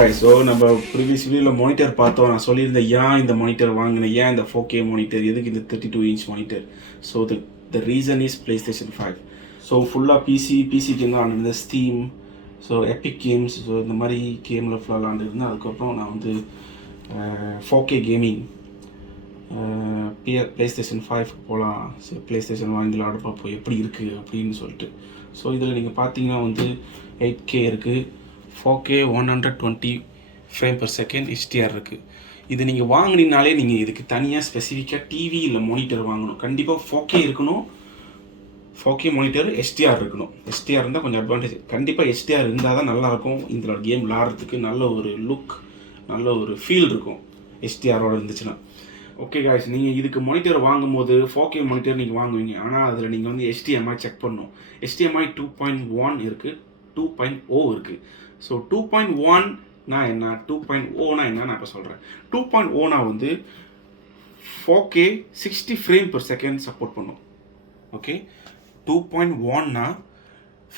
guys, so நம்ம ப்ரீவியஸ் வீடியோவில் மானிட்டர் பார்த்தோம். நான் சொல்லியிருந்தேன் ஏன் இந்த மானிட்டர் வாங்கினேன், ஏன் இந்த 4K மானிட்டர், எதுக்கு இந்த 32 inch monitor. So the reason is PlayStation 5. ஸோ ஃபுல்லாக பிசி கேம் தான் ஆனது, steam, so Epic games, so இந்த மாதிரி கேமில் ஃபுல்லாக விளாண்டுருந்தேன். அதுக்கப்புறம் நான் வந்து 4K கேமிங் PlayStation 5 போகலாம், ஸோ PlayStation வாங்கி விளாட பார்ப்போம் எப்படி இருக்குது அப்படின்னு சொல்லிட்டு. ஸோ இதில் நீங்கள் பார்த்தீங்கன்னா வந்து 8K இருக்குது, 4K 120 ஃப்ரேம் per செகண்ட் HDR இருக்குது. இது நீங்கள் வாங்கினீங்கனாலே நீங்கள் இதுக்கு தனியாக ஸ்பெசிஃபிக்காக டிவி இல்லை மானிட்டர் வாங்கணும். கண்டிப்பாக 4K இருக்கணும், 4K மானிட்டர், HDR இருக்கணும். HDR இருந்தால் கொஞ்சம் அட்வான்டேஜ். கண்டிப்பாக HDR இருந்தால் தான் நல்லாயிருக்கும் இந்த கேம் விளாட்றதுக்கு. நல்ல ஒரு லுக், நல்ல ஒரு ஃபீல் இருக்கும் HDRோடு இருந்துச்சுன்னா. ஓகே காய்ஸ், நீங்கள் இதுக்கு மானிட்டர் வாங்கும்போது 4K மானிட்டர் நீங்கள் வாங்குவீங்க, ஆனால் அதில் நீங்கள் வந்து HDMI செக் பண்ணணும். HDMI 2.1 இருக்குது, 2.0 இருக்குது. ஸோ 2.1னா என்ன, 2.0னா என்ன நான் இப்போ சொல்கிறேன். 2.0னா வந்து 4K 60 frame per second support பண்ணும். ஓகே, 2.1னா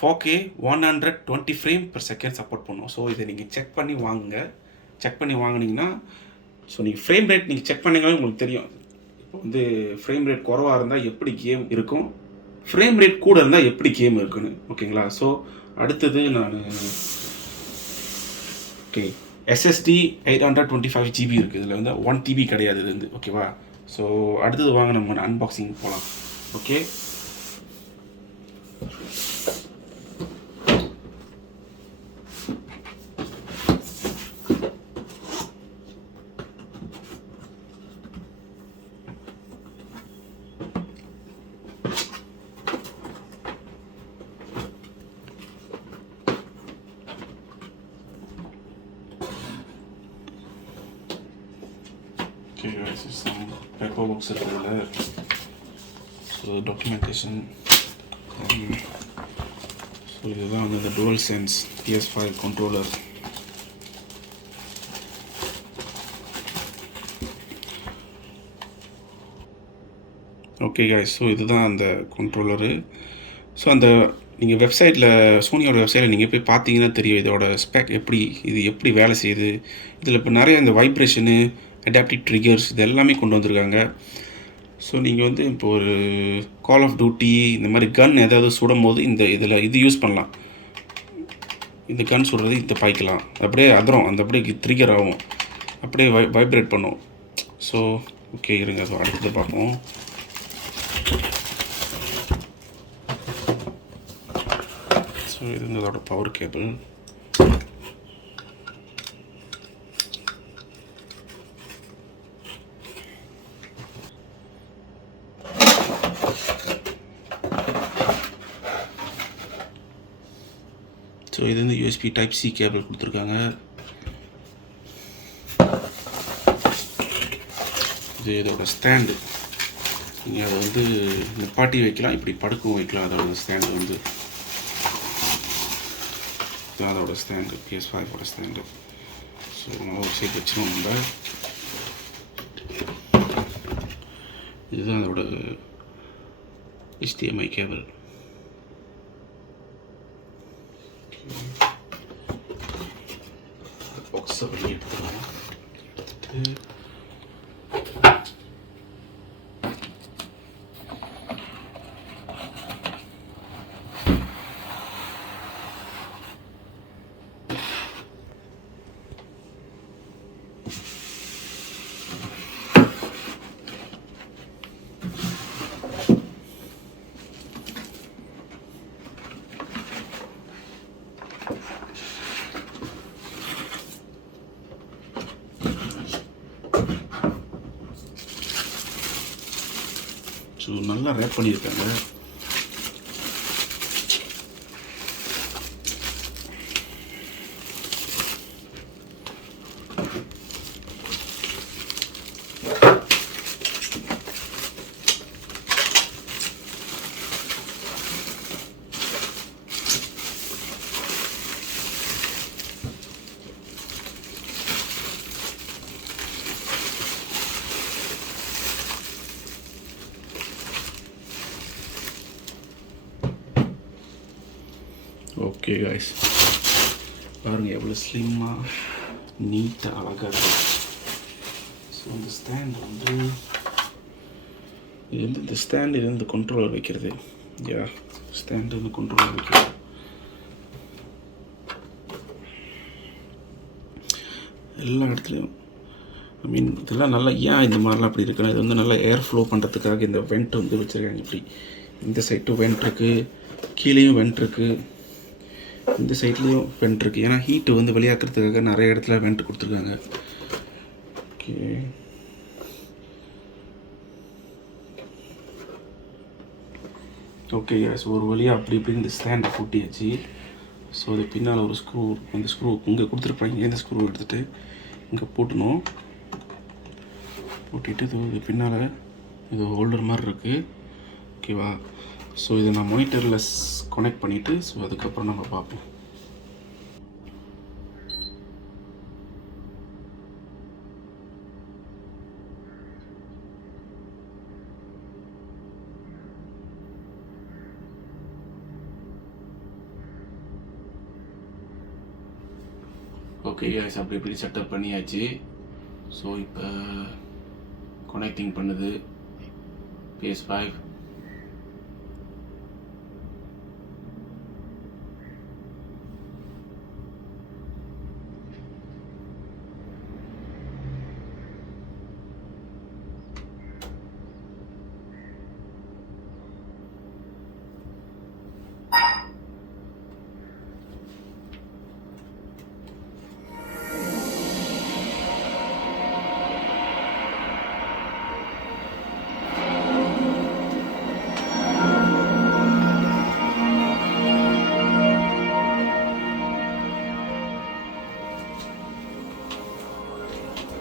4K 120 frame per second support பண்ணும். ஸோ இதை நீங்கள் செக் பண்ணி வாங்குங்க. செக் பண்ணி வாங்கினீங்கன்னா, ஸோ நீங்கள் ஃப்ரேம் ரேட் நீங்கள் செக் பண்ணிங்கனாலே உங்களுக்கு தெரியும். இப்போ வந்து ஃப்ரேம் ரேட் குறவாக இருந்தால் எப்படி கேம் இருக்கும், ஃப்ரேம் ரேட் கூட இருந்தால் எப்படி கேம் இருக்குன்னு. ஓகேங்களா? ஸோ அடுத்தது நான் ஓகே SSD 825 GB இருக்குது. இதில் வந்து 1 TB கிடையாது இது வந்து. ஓகேவா? ஸோ அடுத்தது வாங்க நம்ம அன்பாக்சிங் போகலாம். ஓகே, guys, some paperwork இருக்குல்ல, ஸோ டாக்குமெண்டேஷன். ஸோ இதுதான் வந்து இந்த dual sense PS5 controller. Okay guys, so இதுதான் அந்த கண்ட்ரோலரு. ஸோ அந்த நீங்கள் வெப்சைட்டில், சோனியோட வெப்சைட்டில் நீங்கள் போய் பார்த்தீங்கன்னா தெரியும் இதோட ஸ்பெக் எப்படி, இது எப்படி வேலை செய்யுது. இதில் இப்போ நிறைய இந்த வைப்ரேஷனு, அடாப்டிவ் ட்ரிகர்ஸ், இது எல்லாமே கொண்டு வந்திருக்காங்க. ஸோ நீங்கள் வந்து இப்போ ஒரு கால் ஆஃப் டியூட்டி இந்த மாதிரி கன் ஏதாவது சுடும் போது இது யூஸ் பண்ணலாம். இந்த கன் சுடுறது இந்த பாய்க்கலாம், அப்படியே அதிரும், அந்த அப்படியே ட்ரிகர் ஆகும், அப்படியே வைப்ரேட் பண்ணும். ஸோ ஓகே, இருங்க, அது அடுத்தது பார்ப்போம். ஸோ இது வந்து அதோட பவர் கேபிள். ஸோ இது வந்து USB Type C கேபிள் கொடுத்துருக்காங்க. இது இதோட ஸ்டாண்டு. நீங்கள் அதை வந்து நிப்பாட்டி வைக்கலாம், இப்படி படுக்கவும் வைக்கலாம். அதோட ஸ்டாண்டு வந்து இதுதான் அதோட ஸ்டாண்டு, PS5ஓட ஸ்டாண்டு. ஸோ நல்லா ஒரு சைட் வச்சிடும் நம்ம. இதுதான் அதோட HDMI கேபிள். பாக்ஸை வெளியே எடுத்துக்கலாம். எடுத்துட்டு ஸோ நல்லா ரேப் பண்ணியிருக்காங்க. ஓகே காய்ஸ், பாருங்கள் எவ்வளோ ஸ்லிம்மாக நீட்டாக அழகாக இருக்குது. ஸோ இந்த ஸ்டாண்ட் வந்து இது வந்து இந்த ஸ்டாண்டு இது வந்து கண்ட்ரோலர் வைக்கிறது. யா ஸ்டாண்டு வந்து கண்ட்ரோலர் வைக்கிறது. எல்லா இடத்துலையும் ஐ மீன் இதெல்லாம் நல்லா ஏன் இந்த மாதிரிலாம் அப்படி இருக்குன்னா, இது வந்து நல்லா ஏர் ஃப்ளோ பண்ணுறதுக்காக இந்த வெண்ட் வந்து வச்சுருக்காங்க. இப்படி இந்த சைட்டும் வெண்ட் இருக்குது, கீழேயும் வெண்ட் இருக்குது, இந்த சைட்லேயும் வெண்ட் இருக்குது. ஏன்னா ஹீட்டு வந்து வெளியாக்குறதுக்காக நிறைய இடத்துல வெண்ட் கொடுத்துருக்காங்க. ஓகே, ஓகே ஸோ ஒரு வழியாக அப்படி இப்படி இந்த ஸ்டாண்டை பூட்டியாச்சு. ஸோ அது பின்னால் ஒரு ஸ்க்ரூ, அந்த ஸ்க்ரூ இங்கே கொடுத்துருப்பாங்க. இந்த ஸ்க்ரூ எடுத்துகிட்டு இங்கே போட்டணும். போட்டிட்டு இது பின்னால் இது ஹோல்டர் மாதிரி இருக்குது. ஓகேவா? ஸோ இதை நான் மானிட்டரில் கனெக்ட் பண்ணிவிட்டு ஸோ அதுக்கப்புறம் நம்ம பார்ப்போம். ஓகே கைஸ், அப்படி இப்படி செட்டப் பண்ணியாச்சு. ஸோ இப்போ கனெக்டிங் பண்ணுது PS5.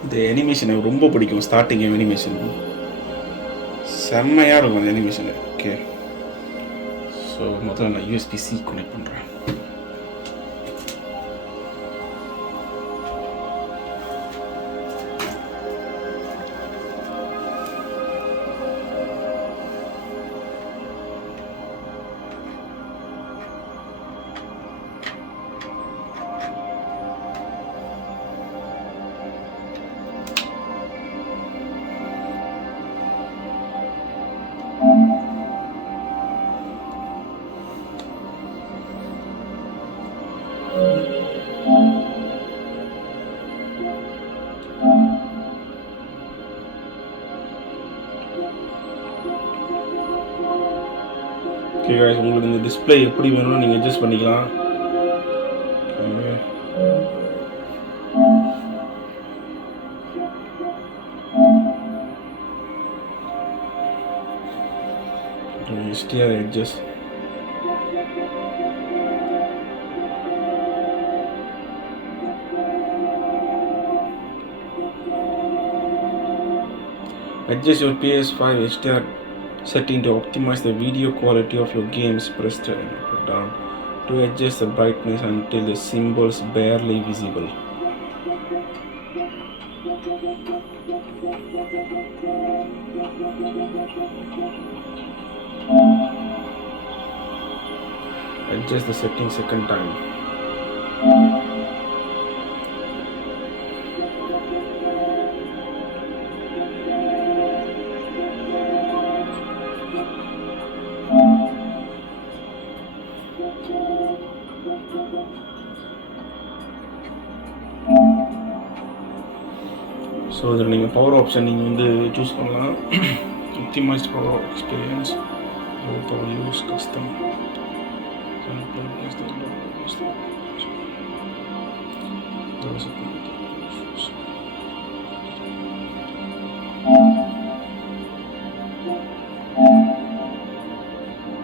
இந்த அனிமேஷன் எனக்கு ரொம்ப பிடிக்கும். ஸ்டார்டிங் அனிமேஷன் செம்மையாக இருக்கும் அந்த அனிமேஷனு. ஓகே, ஸோ முதல்ல நான் USB-C கனெக்ட் பண்ணுறேன். ஓகே guys, உங்களுக்கு இந்த டிஸ்பிளே எப்படி வேணும்னு நீங்கள் அட்ஜஸ்ட் பண்ணிக்கலாம். HDR adjust. Adjust your PS5 HDR setting to optimize the video quality of your games. Press down to adjust the brightness until the symbols barely visible. Adjust the setting second time. So இதில் நீங்கள் power option நீங்கள் வந்து சூஸ் பண்ணலாம். optimized power experience, low power use, custom.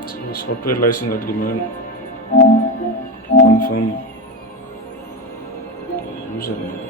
So software license agreement, confirm username.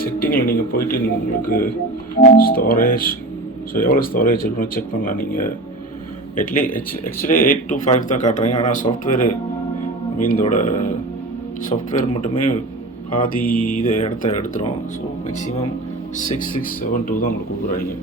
செட்டிங்கில் நீங்கள் போயிட்டு நீங்கள் உங்களுக்கு ஸ்டோரேஜ், ஸோ எவ்வளோ ஸ்டோரேஜ் இருக்குன்னு செக் பண்ணலாம். நீங்கள் ஆக்சுவலி 825 தான் காட்டுறாங்க. ஆனால் சாஃப்ட்வேரு இதோட சாஃப்ட்வேர் மட்டுமே பாதி இது இடத்த எடுத்துரும். ஸோ மேக்ஸிமம் 6672 தான் உங்களுக்கு கொடுக்குறாங்க.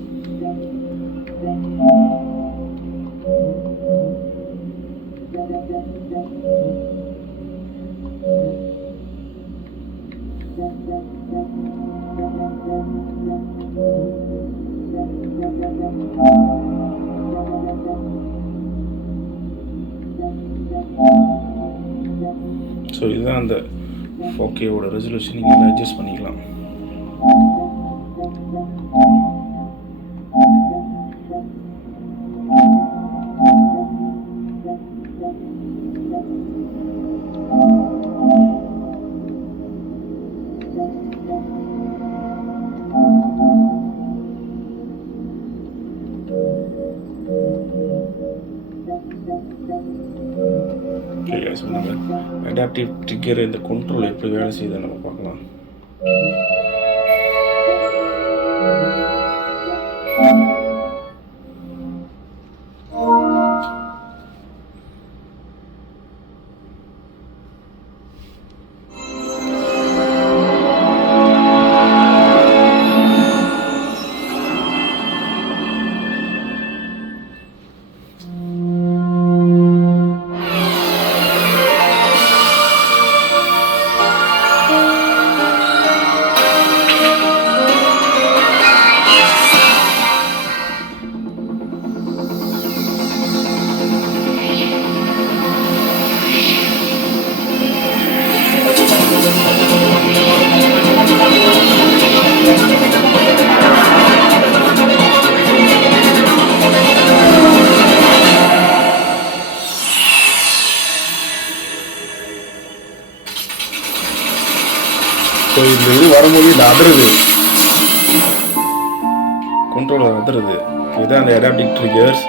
ஸோ இதுதான் அந்த 4Kவோட ரெசல்யூஷன். நீங்கள் எல்லாம் அட்ஜஸ்ட் பண்ணிக்கலாம். அடாப்டிவ் ட்ரிக்கர் இந்த கண்ட்ரோல் எப்படி வேலை செய்யுதுன்னு நம்ம பார்க்கலாம். ஸோ இந்த இது வரும்போது இந்த அதிருது, கண்ட்ரோலர் அதிருது. இதுதான் அந்த அடாப்டிவ் ட்ரிகர்ஸ்.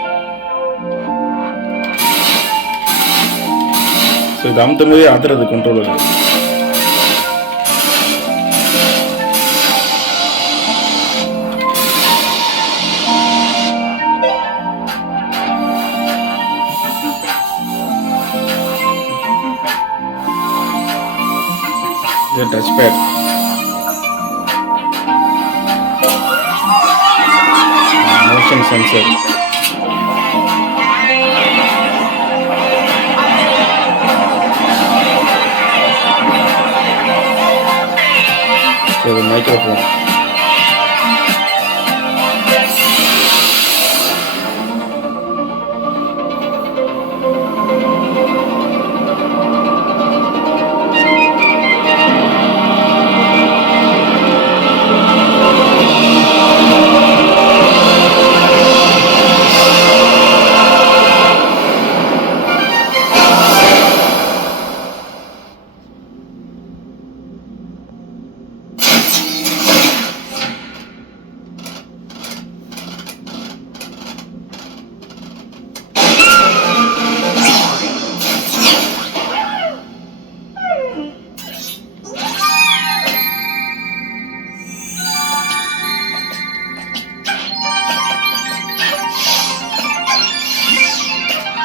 ஸோ இது அமுத்தும் போதே அதிருது கண்ட்ரோலர். இது touch pad. motion sensor. So the microphone.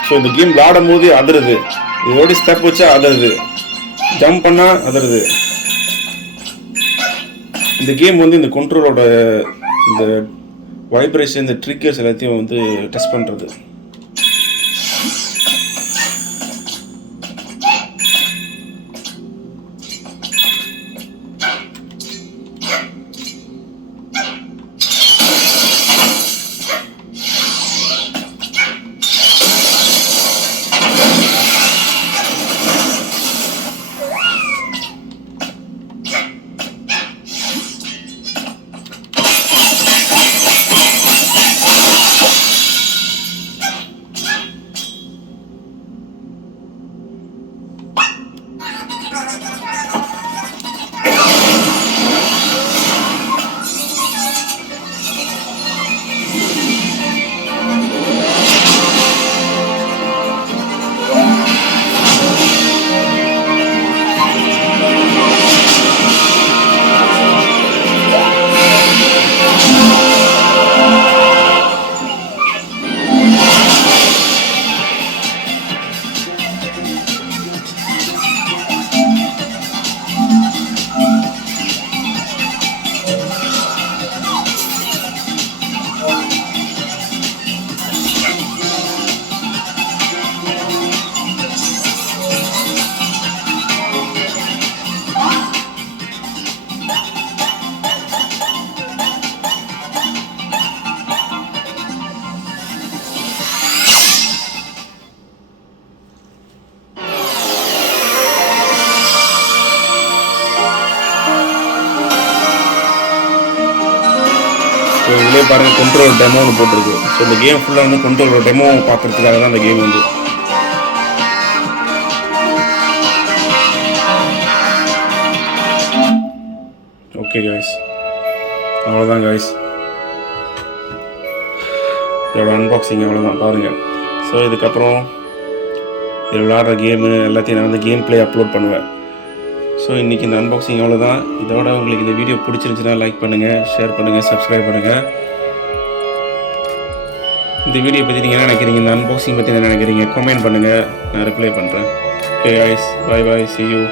So இந்த கேம் விளாடும் போது அதிருது. இதோட ஸ்டெப் வச்சா அதிருது, ஜம்ப் பண்ணா அதிருது. இந்த கேம் வந்து இந்த கண்ட்ரோலோட இந்த வைப்ரேஷன், இந்த ட்ரிக்கர்ஸ் எல்லாத்தையும் வந்து டெஸ்ட் பண்ணுறது. இதிலே பாருங்கள் கண்ட்ரோல் டெமோன்னு போட்டிருக்கு. ஸோ இந்த கேம் ஃபுல்லாக வந்து கண்ட்ரோல் டெமோ பார்க்குறதுக்காக தான் இந்த கேம் வந்து. ஓகே காய்ஸ், அவ்வளோதான் காய்ஸ், இதோட அன்பாக்சிங் அவ்வளோதான் பாருங்கள். ஸோ இதுக்கப்புறம் இதில் விளாட்ற கேமு எல்லாத்தையும் நான் வந்து கேம் ப்ளே அப்லோட் பண்ணுவேன். ஸோ இன்றைக்கி இந்த அன்பாக்சிங் அவ்வளோதான். இதோட உங்களுக்கு இந்த வீடியோ பிடிச்சிருந்துச்சுன்னா லைக் பண்ணுங்கள், ஷேர் பண்ணுங்கள், சப்ஸ்கிரைப் பண்ணுங்கள். இந்த வீடியோ பற்றி நீங்கள் என்ன நினைக்கிறீங்க, இந்த அன்பாக்சிங் பற்றி என்ன நினைக்கிறீங்க, கமெண்ட் பண்ணுங்கள், நான் ரிப்ளை பண்ணுறேன். Okay guys, bye bye, see you.